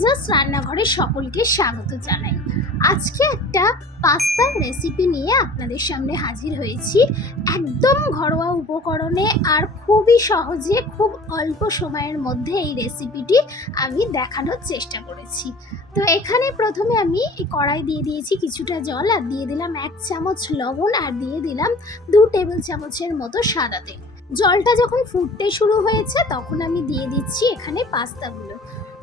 লিজাস রান্নাঘরে সকলকে স্বাগত জানাই। আজকে একটা পাস্তার রেসিপি নিয়ে আপনাদের সামনে হাজির হয়েছি। একদম ঘরোয়া উপকরণে আর খুবই সহজে, খুব অল্প সময়ের মধ্যে এই রেসিপিটি আমি দেখানোর চেষ্টা করেছি। তো এখানে প্রথমে আমি কড়াই দিয়ে দিয়েছি কিছুটা জল আর দিয়ে দিলাম এক চামচ লবণ আর দিয়ে দিলাম দু টেবিল চামচের মতো সাদা তেল। জলটা যখন ফুটতে শুরু হয়েছে, তখন আমি দিয়ে দিচ্ছি এখানে পাস্তাগুলো।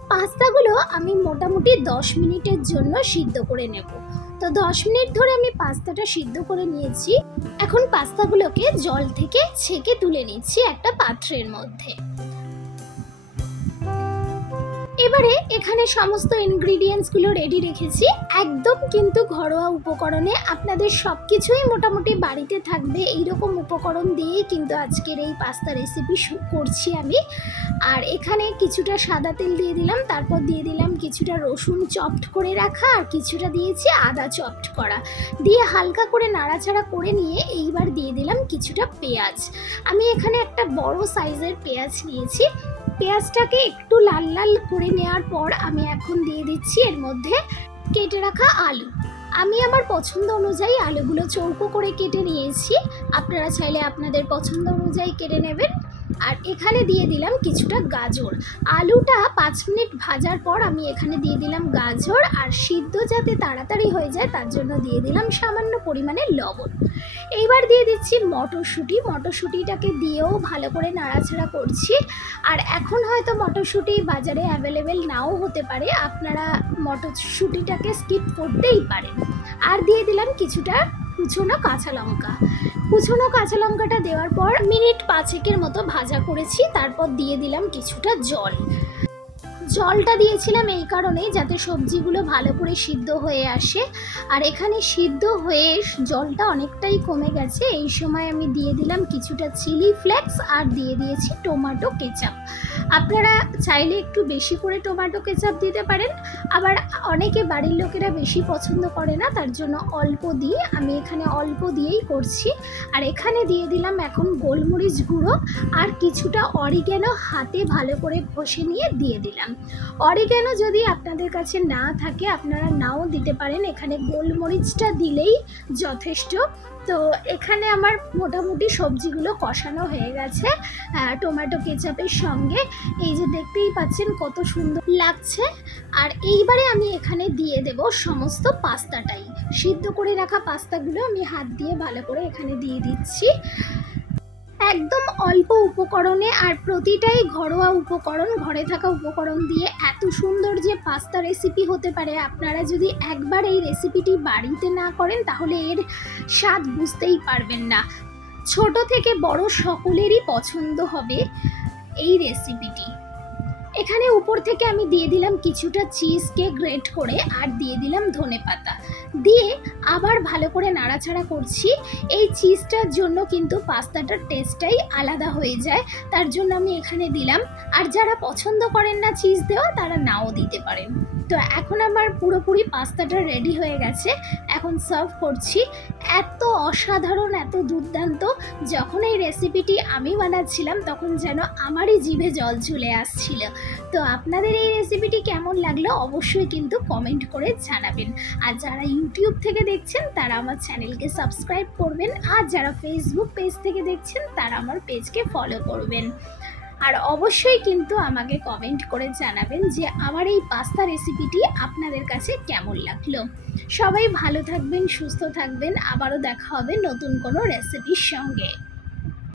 পাস্তাগুলো আমি মোটামুটি দশ মিনিটের জন্য সিদ্ধ করে নেব। তো দশ মিনিট ধরে আমি পাস্তাটা সিদ্ধ করে নিয়েছি। এখন পাস্তাগুলোকে জল থেকে ছেঁকে তুলে নিচ্ছি একটা পাত্রের মধ্যে। এবারে এখানে সমস্ত ইনগ্রিডিয়েন্টসগুলো রেডি রেখেছি। একদম কিন্তু ঘরোয়া উপকরণে আপনাদের সব কিছুই মোটামুটি বাড়িতে থাকবে। এইরকম উপকরণ দিয়েই কিন্তু আজকের এই পাস্তা রেসিপি করছি আমি। আর এখানে কিছুটা সাদা তেল দিয়ে দিলাম, তারপর দিয়ে দিলাম কিছুটা রসুন চপড করে রাখা আর কিছুটা দিয়েছি আদা চপড করা। দিয়ে হালকা করে নাড়াচাড়া করে নিয়ে এইবার দিয়ে দিলাম কিছুটা পেঁয়াজ। আমি এখানে একটা বড় সাইজের পেঁয়াজ নিয়েছি। পেঁয়াজটাকে একটু লাল লাল করে নেওয়ার পর আমি এখন দিয়ে দিচ্ছি এর মধ্যে কেটে রাখা আলু। আমি আমার পছন্দ অনুযায়ী আলুগুলো চৌকো করে কেটে নিয়েছি। আপনারা চাইলে আপনাদের পছন্দ অনুযায়ী কেটে নেবেন। আর এখানে দিয়ে দিলাম কিছুটা গাজর। আলুটা পাঁচ মিনিট ভাজার পর আমি এখানে দিয়ে দিলাম গাজর আর সিদ্ধ যাতে তাড়াতাড়ি হয়ে যায় তার জন্য দিয়ে দিলাম সামান্য পরিমাণে লবণ। এইবার দিয়ে দিচ্ছি মটরশুঁটি। মটরশুঁটিটাকে দিয়েও ভালো করে নাড়াচাড়া করছি। আর এখন হয়তো মটরশুঁটি বাজারে অ্যাভেলেবেল নাও হতে পারে। আপনারা মটরশুঁটিটাকে স্কিপ করতেই পারেন। আর দিয়ে দিলাম কিছুটা কুচনো কাঁচা লঙ্কা? কুচনো কাঁচা লঙ্কাটা দেওয়ার পর মিনিট পাঁচেকের মতো ভাজা করেছি, তারপর দিয়ে দিলাম কিছুটা জল। জলটা দিয়েছিলাম এই কারণেই যাতে সবজিগুলো ভালো করে সিদ্ধ হয়ে আসে। আর এখানে সিদ্ধ হয়ে জলটা অনেকটাই কমে গেছে, এই সময় আমি দিয়ে দিলাম কিছুটা চিলি ফ্লেক্স আর দিয়ে দিয়েছি টমেটো কেচাপ। আপনারা চাইলে একটু বেশি করে টমেটো কেচাপ দিতে পারেন। আবার অনেকে বাড়ির লোকেরা বেশি পছন্দ করে না, তার জন্য অল্প দিয়ে, আমি এখানে অল্প দিয়েই করছি। আর এখানে দিয়ে দিলাম এখন গোলমরিচ গুঁড়ো, আর কিছুটা অরিগ্যানো হাতে ভালো করে ঘষে নিয়ে দিয়ে দিলাম। অরিগ্যানো যদি আপনাদের কাছে না থাকে, আপনারা নাও দিতে পারেন। এখানে গোলমরিচটা দিলেই যথেষ্ট। তো এখানে আমার মোটামুটি সবজিগুলো কষানো হয়ে গেছে টমেটো কেচাপের সঙ্গে। এই যে দেখতেই পাচ্ছেন কত সুন্দর লাগছে। আর এইবারে আমি এখানে দিয়ে দেব সমস্ত পাস্তাটাই। সিদ্ধ করে রাখা পাস্তাগুলো আমি হাত দিয়ে ভালো করে এখানে দিয়ে দিচ্ছি। একদম অল্প উপকরণে আর প্রতিটাই ঘরোয়া উপকরণ, ঘরে থাকা উপকরণ দিয়ে এত সুন্দর যে পাস্তা রেসিপি হতে পারে। আপনারা যদি একবার এই রেসিপিটি বাড়িতে না করেন, তাহলে এর স্বাদ বুঝতেই পারবেন না। ছোট থেকে বড় সকলেরই পছন্দ হবে এই রেসিপিটি এখানে উপর থেকে আমি দিয়ে দিলাম কিছুটা চিজকে গ্রেট করে আর দিয়ে দিলাম ধনে পাতা। দিয়ে আবার ভালো করে নাড়াচাড়া করছি। এই চিজটার জন্য কিন্তু পাস্তাটার টেস্টটাই আলাদা হয়ে যায়। তার জন্য আমি এখানে দিলাম। আর যারা পছন্দ করেন না চিজ দেওয়া, তারা নাও দিতে পারেন। তো এখন আমার পুরোপুরি পাস্তাটা রেডি হয়ে গেছে। এখন সার্ভ করছি। এত অসাধারণ, এত দুর্দান্ত, যখন এই রেসিপিটি আমি বানাচ্ছিলাম, তখন যেন আমারই জিভে জল চলে আসছিল। তো আপনাদের এই রেসিপিটি কেমন লাগল অবশ্যই কিন্তু কমেন্ট করে জানাবেন। আর যারা ইউটিউব থেকে দেখছেন, তারা আমার চ্যানেলকে সাবস্ক্রাইব করবেন। আর যারা ফেসবুক পেজ থেকে দেখছেন, তারা আমার পেজকে ফলো করবেন। আর অবশ্যই কিন্তু আমাকে কমেন্ট করে জানাবেন যে আমার এই পাস্তা রেসিপিটি আপনাদের কাছে কেমন লাগল। সবাই ভালো থাকবেন, সুস্থ থাকবেন, আবারও দেখা হবে নতুন কোনো রেসিপির সঙ্গে।